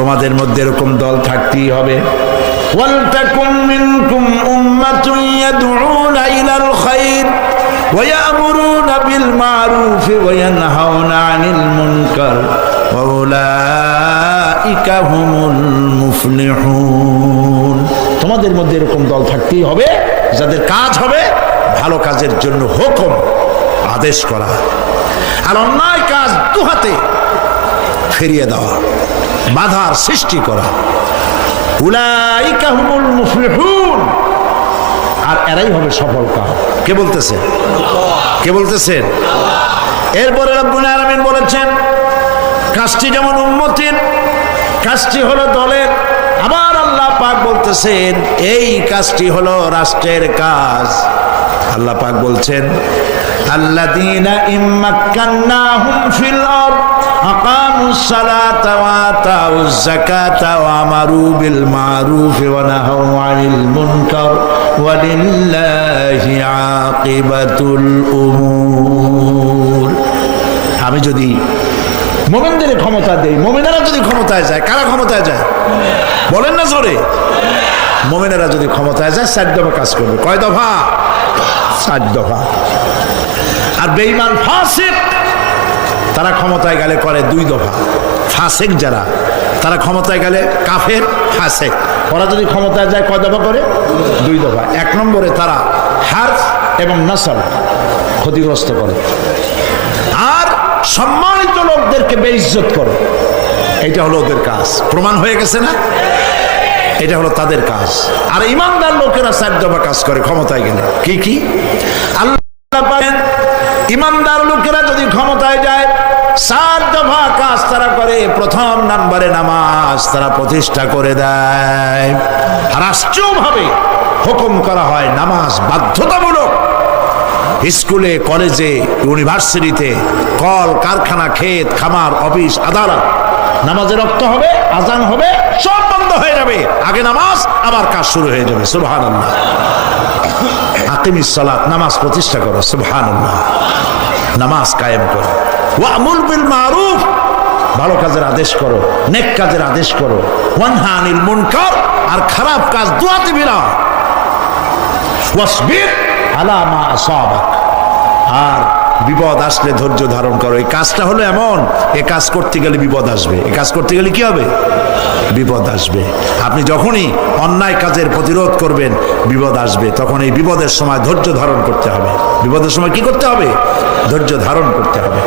তোমাদের মধ্যে এরকম দল থাকতেই হবে। ওয়ালতাকুম মিনকুম উম্মাতুন ইয়াদউনা ইলাল খায়র ওয়া ইয়া'মুরুনা বিল মা'রুফ ওয়া ইয়ানহাউনা আনিল মুনকার ওয়া উলাইকা হুমুল মুফলিহুন। তোমাদের মধ্যে এরকম দল থাকতেই হবে যাদের কাজ হবে ভালো কাজের জন্য হুকুম আদেশ করা, আর অন্যায় কাজ দুহাতে ফিরিয়ে দেওয়া, বাধার সৃষ্টি করা। উলাইকা হুমুল মুফলিহুন, আর এরাই হবে সফল কাম। কে বলতেছে? কে বলতেছেন? এরপরে রব্বুল আলামিন বলেছেন কাজটি যেমন উম্মতির, কাজটি হলো দলের। আবার আল্লাহ পাক বলতেছেন এই কাজটি হলো রাষ্ট্রের কাজ। আল্লাহ পাক বলছেন আল্লাযীনা ইম্মাক্কান্নাহুম ফিল আরদ আকামুস সালাতা ওয়া আতাউজ যাকাতা ওয়া আমারু বিল মা'রুফ ওয়া নাহাউ আনিল মুনকার ওয়া লিল্লাহি আকিবাতুল উমুর। আমি যদি মুমিনদের ক্ষমতা দেই, মুমিনেরা যদি ক্ষমতায় যায়, কারা ক্ষমতায় যায় বলেন না জোরে? মুমিনেরা যদি ক্ষমতায় যায় 4 দফা কাজ করবে। কয় দফা? 4 দফা। আর বেঈমান ফাসিক তারা ক্ষমতায় গেলে করে 2 দফা। ফাসিক যারা তারা ক্ষমতায় গেলে কাফের ফাসিক, ওরা যদি ক্ষমতায় যায় কয় দফা করে? 2 দফা। 1 নম্বরে তারা হার্ফ এবং নাসল ক্ষতিগ্রস্ত করে, আর সম্মানিত লোকদেরকে বেইজ্জত করে। এটা হলো ওদের কাজ। প্রমাণ হয়ে গেছে না? এটা হলো তাদের কাজ। আর ইমানদার লোকেরা 4 দফা কাজ করে ক্ষমতায় গেলে। কি কি? আল্লাহ বলেন ইমানদার লোকেরা যদি ক্ষমতায় যায় 4 দফা কাজ তারা করে। প্রথম নম্বরে নামাজ তারা প্রতিষ্ঠা করে দেয়। রাষ্ট্রীয়ভাবে হুকুম করা হয় নামাজ বাধ্যতামূলক। স্কুলে, কলেজে, ইউনিভার্সিটিতে, কল কারখানা, ক্ষেত খামার, অফিস, আদালত নামাজের রক্ত হবে, আজান হবে, সব বন্ধ হয়ে যাবে। আগে নামাজ, আবার কাজ শুরু হয়ে যাবে। সুবহানাল্লাহ। আকিমিস সালাত, নামাজ প্রতিষ্ঠা করো। সুবহানাল্লাহ। নামাজ কায়েম করো। ওয়া'মুর বিল মা'রুফ, ভালো কাজের আদেশ করো, নেক কাজের আদেশ করো। ওয়ানহা আনিল মুনকার, আর খারাপ কাজ দুয়াতে বিরাও। ওয়াসবির আলা মা আসাবাক, আর বিপদ আসলে ধৈর্য ধারণ করো। এই কাজটা হলো এমন, এই কাজ করতে গেলে বিপদ আসবে। এই কাজ করতে গেলে কি হবে? বিপদ আসবে। আপনি যখনই অন্যায় কাজের প্রতিরোধ করবেন বিপদ আসবে, তখন এই বিপদের সময় ধৈর্য ধারণ করতে হবে। বিপদের সময় কি করতে হবে? ধৈর্য ধারণ করতে হবে।